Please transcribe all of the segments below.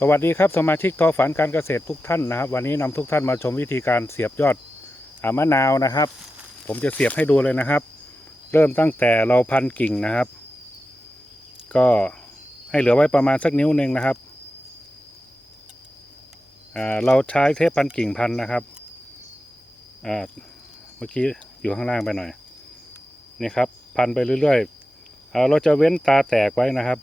สวัสดีครับสมาชิกทอฝันการเกษตรทุกท่านนะครับ วันนี้นำทุกท่านมาชมวิธีการเสียบยอดอามะนาวนะครับ ผมจะเสียบให้ดูเลยนะครับ เริ่มตั้งแต่เราพันกิ่งนะครับ ก็ให้เหลือไว้ประมาณสักนิ้วหนึ่งนะครับเราใช้เทปพันกิ่งพันนะครับเมื่อกี้อยู่ข้างล่างไปหน่อยนี่ครับ พันไปเรื่อยๆอ่าเราจะเว้นตาแตกไว้นะครับ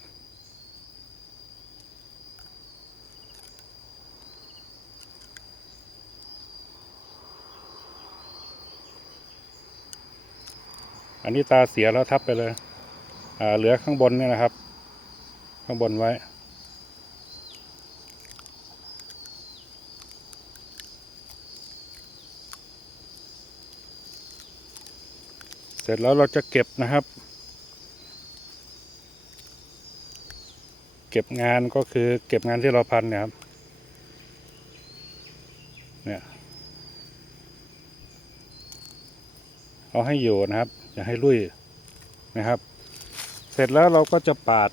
อันนี้ตาเสียแล้วทับไปเลยอ่าเหลือข้างบนเนี่ยนะครับ ข้างบนไว้ เสร็จแล้วเราจะเก็บนะครับ เก็บงานก็คือเก็บงานที่เราพันเนี่ยครับเนี่ยเอาให้อยู่นะครับ อย่าให้ลุยนะครับ เสร็จแล้วเราก็จะปาด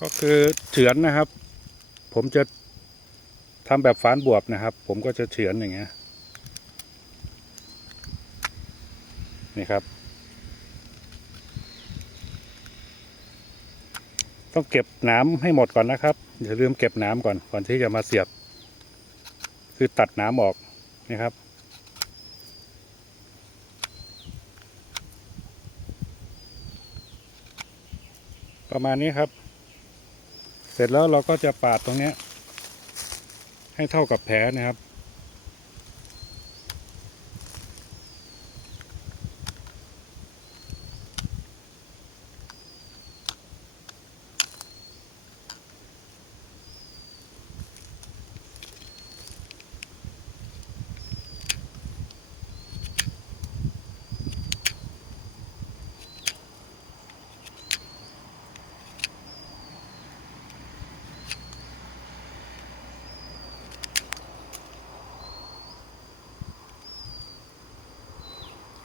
ก็คือเฉือนนะครับ ผมจะทำแบบฝานบวบนะครับ ผมก็จะเฉือนอย่างเงี้ยนี่ครับ ต้องเก็บหน้ำให้หมดก่อนนะครับอย่าลืมเก็บหน้ำก่อนก่อนที่จะมาเสียบ คือตัดหน้ำออกนะครับประมาณนี้ครับ เสร็จแล้วเราก็จะปาดตรงเนี้ยให้เท่ากับแผลนะครับ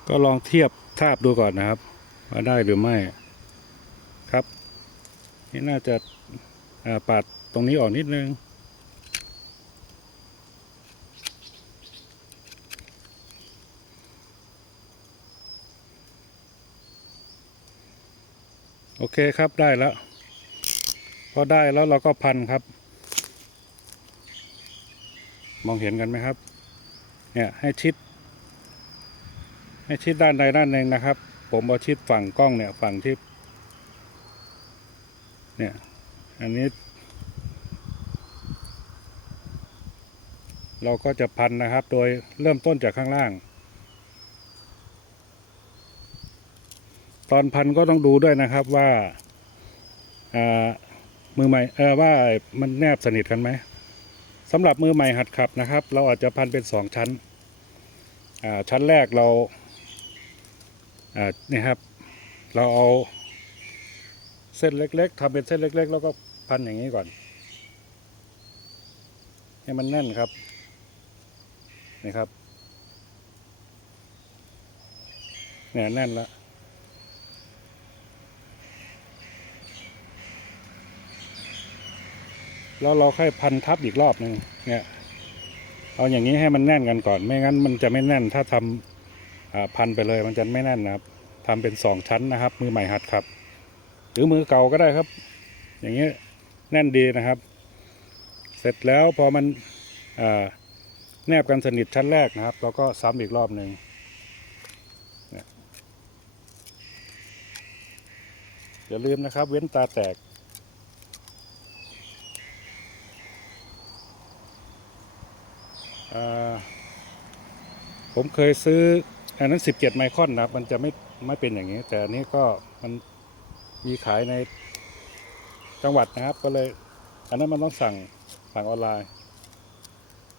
ก็ลองเทียบทาบดูก่อนนะครับ ว่าได้หรือไม่ครับ นี่น่าจะาปาดตรงนี้ออกนิดนึงโอเคครับได้แล้ว พอได้แล้วเราก็พันครับ มองเห็นกันไหมครับ เนี่ยให้ชิด ให้ชิดด้านใดด้านหนึ่งนะครับ ผมเอาชิดฝั่งกล้องเนี่ยฝั่งที่เนี่ยอันนี้ เราก็จะพันนะครับ โดยเริ่มต้นจากข้างล่าง ตอนพันก็ต้องดูด้วยนะครับว่าอ่ามือใหม่เออว่ามันแนบสนิทกันไหมสำหรับมือใหม่หัดขับนะครับ เราอาจจะพันเป็นสองชั้นอ่าชั้นแรกเราอ่า นี่ครับ เราเอาเส้นเล็ก ๆทำเป็นเส้นเล็ก ๆ แล้วก็พันอย่างนี้ก่อน ให้มันแน่นครับนี่ครับเนี่ยแน่นแล้วแล้วเราค่อยพันทับอีกรอบหนึ่งเนี่ย เอาอย่างนี้ให้มันแน่นกันก่อน ไม่งั้นมันจะไม่แน่นถ้าทำอ่า พันไปเลยมันจะไม่แน่นนะครับทำเป็นสองชั้นนะครับ มือใหม่หัดครับ หรือมือเก่าก็ได้ครับ อย่างนี้ยแน่นดีนะครับ เสร็จแล้วพอมันแนบกันสนิทชั้นแรกนะครับเราก็ซ้ำอีกรอบหนึ่งอย่าลืมนะครับ เว้นตาแตกผมเคยซื้อ อันนั้น 17 ไมครอนนะครับมันจะไม่ไม่เป็นอย่างนี้ แต่อันนี้ก็มันมีขายในจังหวัดนะครับ ก็เลย อันนั้นมันต้องสั่งสั่งออนไลน์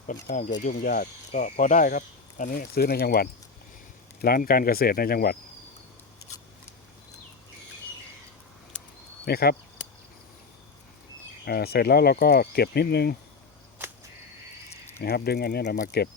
ค่อนข้างจะยุ่งยากก็พอได้ครับ อันนี้ซื้อในจังหวัด ร้านการเกษตรในจังหวัดนี่ครับเสร็จแล้วเราก็เก็บนิดนึงนะครับดึงอันนี้เรามาเก็บ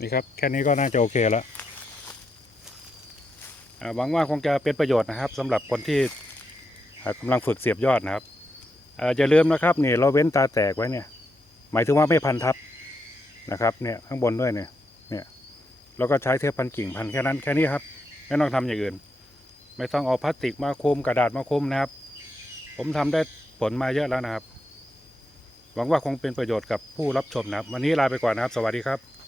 นี่ครับแค่นี้ก็น่าจะโอเคแล้วหวังว่าคงจะเป็นประโยชน์นะครับสำหรับคนที่อ่ากำลังฝึกเสียบยอดนะครับอ่าอย่าลืมนะครับนี่เราเว้นตาแตกไว้เนี่ย หมายถึงว่าไม่พันทับนะครับเนี่ยข้างบนด้วยเนี่ยเนี่ยแล้วก็ใช้เทปพันกิ่งพันแค่นั้นแค่นี้ครับไม่ต้องทำอย่างอื่น ไม่ต้องเอาพลาสติกมาคุมกระดาษมาคุมนะครับ ผมทำได้ผลมาเยอะแล้วนะครับ หวังว่าคงเป็นประโยชน์กับผู้รับชมนะครับ วันนี้ลาไปก่อนนะครับ สวัสดีครับ